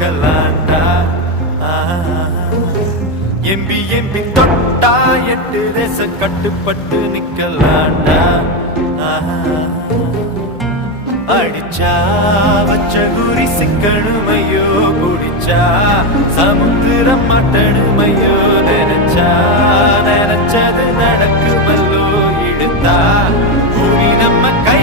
போகலாண்டா MP MP தொட்டா 8 தேச கட்டுப்பட்டு நிக்கலாண்டா அடிச்சா வச்ச குறி சிக்கணுமையோ குடிச்சா சமுத்திரம் மட்டணுமையோ நினைச்சா நினைச்சது நடக்குமல்லோ இழுத்தா பூமி நம்ம கை